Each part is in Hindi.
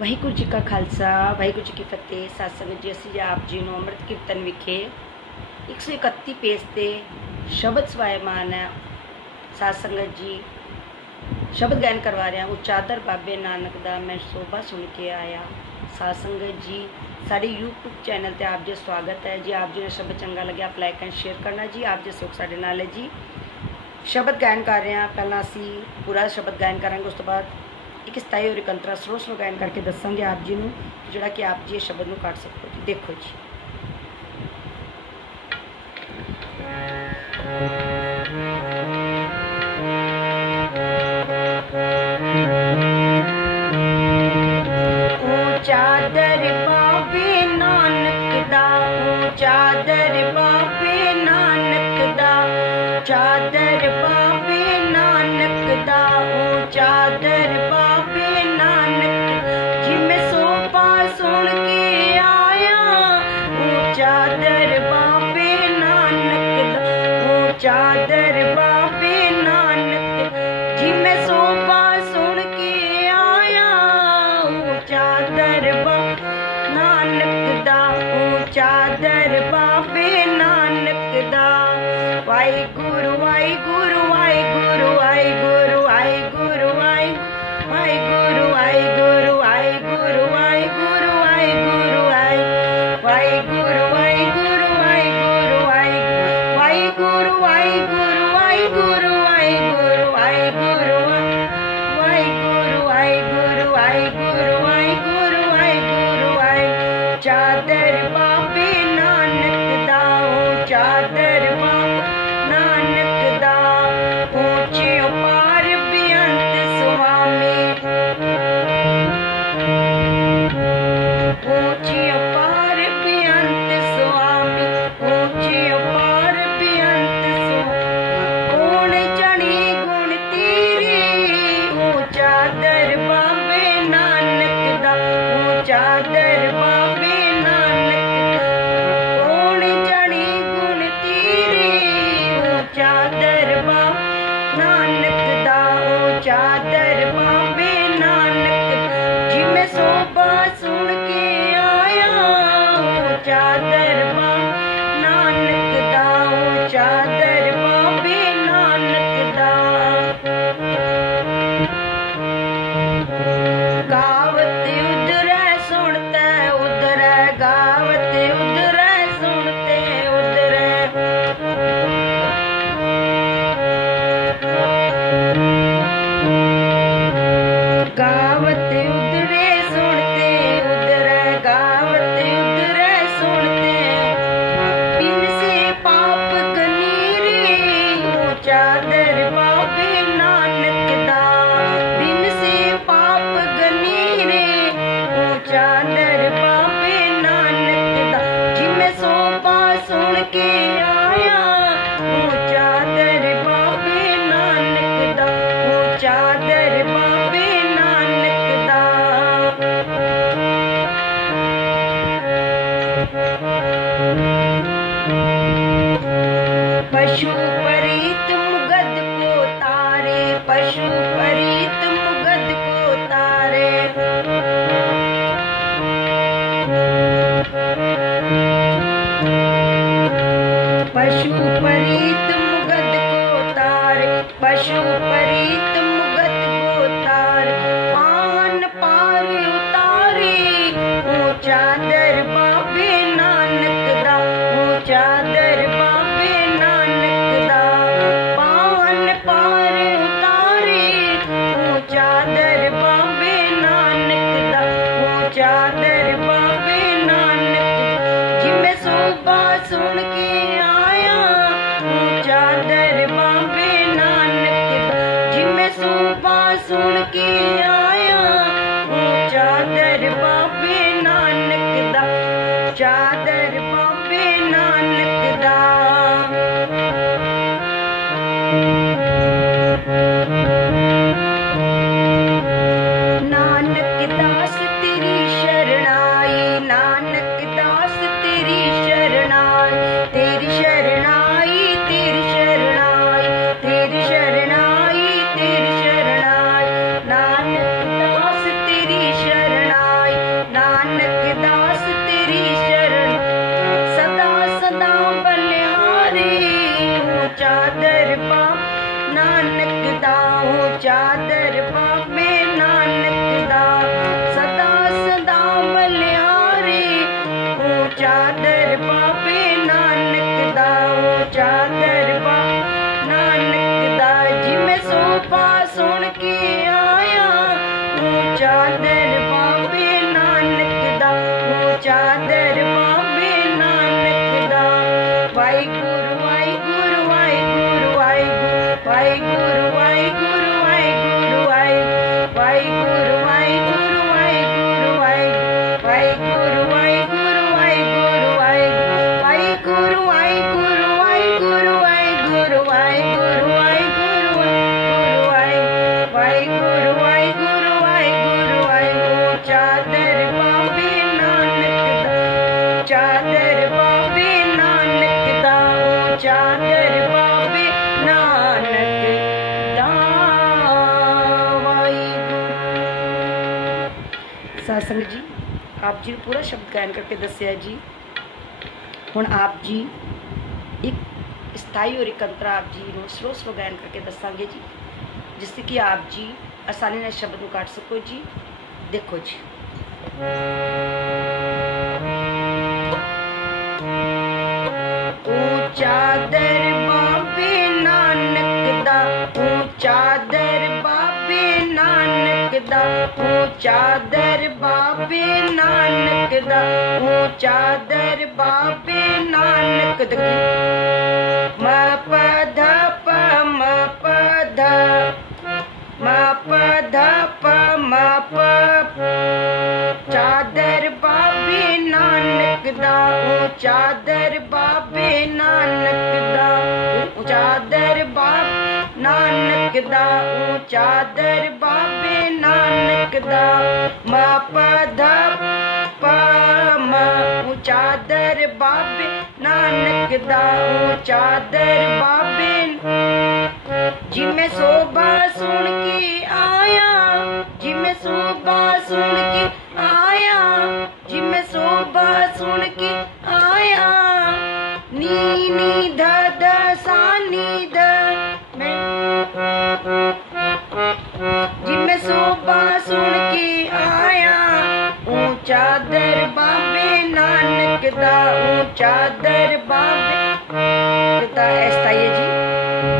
ਵਾਹਿਗੁਰੂ ਜੀ ਕਾ ਖਾਲਸਾ, ਵਾਹਿਗੁਰੂ ਜੀ ਕੀ ਫਤਿਹ। ਸਾਧ ਸੰਗਤ ਜੀ, ਅਸੀਂ ਆਪ ਜੀ ਨੂੰ ਅੰਮ੍ਰਿਤ ਕੀਰਤਨ ਵਿਖੇ 131 ਪੇਜ ਤੇ ਸ਼ਬਦ ਸਵਾਇਮਾਨ ਹੈ। ਸਤ ਸੰਗਤ ਜੀ, ਸ਼ਬਦ ਗਾਇਨ ਕਰਵਾ ਰਿਹਾ ਉਹ ਚਾਦਰ ਬਾਬੇ ਨਾਨਕ ਦਾ ਮੈਂ ਸੋਭਾ ਸੁਣ ਕੇ ਆਇਆ। ਸਤ ਸੰਗਤ ਜੀ, ਸਾਡੇ YouTube ਚੈਨਲ ਤੇ ਆਪ ਜੀ ਦਾ ਸਵਾਗਤ ਹੈ। ਜੀ, ਆਪ ਜੀ ਨੂੰ ਸ਼ਬਦ ਚੰਗਾ ਲੱਗਿਆ, ਆਪ ਲਾਈਕ ਐਂਡ ਸ਼ੇਅਰ ਕਰਨਾ ਜੀ। ਆਪ ਜੀ ਸੋਖ ਸਾਡੇ ਨਾਲ ਹੈ ਜੀ। ਸ਼ਬਦ ਗਾਇਨ ਕਰ ਰਹੇ ਹਾਂ। ਪਹਿਲਾਂ ਅਸੀਂ ਪੂਰਾ ਸ਼ਬਦ ਗਾਇਨ ਕਰਾਂਗੇ, ਉਸ ਤੋਂ ਬਾਅਦ ਇੱਕ ਸਤਾਈ ਔਰ ਇੱਕ ਅੰਤਰਾ ਸਰੋਸ ਨੂੰ ਗਾਇਨ ਕਰਕੇ ਦੱਸਾਂਗੇ ਆਪ ਜੀ ਨੂੰ ਜਿਹੜਾ ਕਿ ਆਪ ਜੀ ਇਹ ਸ਼ਬਦ ਨੂੰ ਕੱਢ ਸਕਦੇ ਹੋ ਜੀ ਦੇਖੋ ਜੀ ਉਹ ਚਾਦਰ ਬਾਬੇ ਨਾਨਕ ਦਾ ਉਹ ਚਾਦਰ ਬਾਬੇ ਨਾਨਕ ਦਾ ਚਾਦਰ I did it. Yeah. ਚਾਦਰ ਬਾਬੇ ਨਾਨਕ ਦਾ, ਉਹ ਚਾਦਰ ਬਾਬੇ ਨਾਨਕ ਦਾ। ਪਾਵਨ ਪਾਰ ਉਤਾਰੇ, ਉਹ ਚਾਦਰ ਬਾਬੇ ਨਾਨਕ ਦਾ, ਉਹ ਚਾਦਰ ਬਾਬੇ ਨਾਨਕ ਜਿਵੇਂ ਸੋਭਾ ਸੁਣ ਕੇ Let चादर पा नानक दाऊ चादर ਵਾਹਿਗੁਰੂ ਸਾਧ ਸੰਗਤ ਜੀ ਆਪ ਜੀ ਨੂੰ ਪੂਰਾ ਸ਼ਬਦ ਗਾਇਨ ਕਰਕੇ ਦੱਸਿਆ ਜੀ ਹੁਣ ਆਪ ਜੀ ਇੱਕ ਸਥਾਈ ਔਰ ਇੱਕ ਅੰਤਰਾ ਆਪ ਜੀ ਨੂੰ ਸਲੋ ਸਲੋ ਗਾਇਨ ਕਰਕੇ ਦੱਸਾਂਗੇ ਜੀ ਜਿਸ से ਕਿ ਆਪ ਜੀ ਆਸਾਨੀ ਨਾਲ ਸ਼ਬਦ ਨੂੰ ਕੱਢ ਸਕੋ ਜੀ ਦੇਖੋ ਜੀ ਉੱਚਾ ਦਰ ਬਾਬੇ ਨਾਨਕ ਦਾ ਉੱਚਾ ਦਰ ਬਾਬੇ ਨਾਨਕ ਦਾ ਉੱਚਾ ਦਰ ਬਾਬੇ ਨਾਨਕ ਦਾ ਉੱਚਾ ਦਰ ਬਾਬੇ ਨਾਨਕ ਦਾ ਮ ਪ ਧ ਪ ਮ ਪ ਧ ਮ ਪ ਧ ਪ ਮ ਪ ਚਾਦਰ ਬਾਬੇ ਨਾਨਕ ਦਾ ਉਹ ਚਾਦਰ ਬਾਬੇ ਨਾਨਕ ਦਾ ਉਹ ਚਾਦਰ ਬਾਬ ਨਾਨਕ ਦਾ ਉਹ ਚਾਦਰ ਬਾਬੇ ਨਾਨਕ ਦਾ ਮ ਪ ਧ ਪ ਮ ਉਹ ਚਾਦਰ ਬਾਬੇ ਨਾਨਕ ਦਾ ਉਹ ਚਾਦਰ ਬਾਬੇ ਜਿਵੇਂ ਸੋਭਾ अपना ऊँचा दरबार पिता ऐसा ये जी।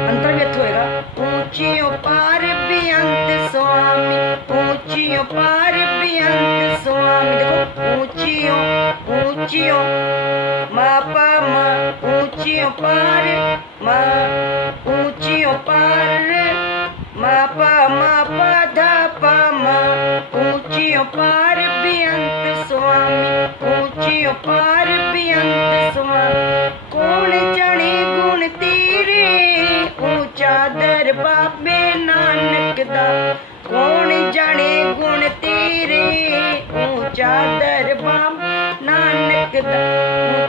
अंतर्व्यक्त होएगा। ऊंचियों पार भी अंत स्वामी। ऊंचियों पार भी अंत स्वामी। देखो, ऊंचियों ऊंचियों। माँ पा माँ, ऊंचियों पार माँ, ऊंचियों पार माँ पा माँ पा धा पा माँ। ऊंचियों पार भी अंत स्वामी। ऊंचियों पार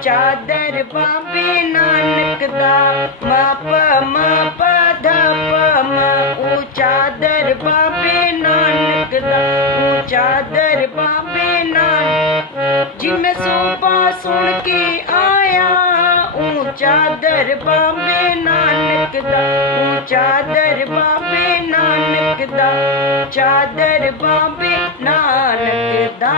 चादर पावे नानक दा। मा पा मा पा धा पा मा चादर पावे नानक दा। चादर पावे नानक। जी सोपा सुन के आया, ऊ चादर पावे नानक दा। चादर पावे नानक दा। चादर पावे नानक दा।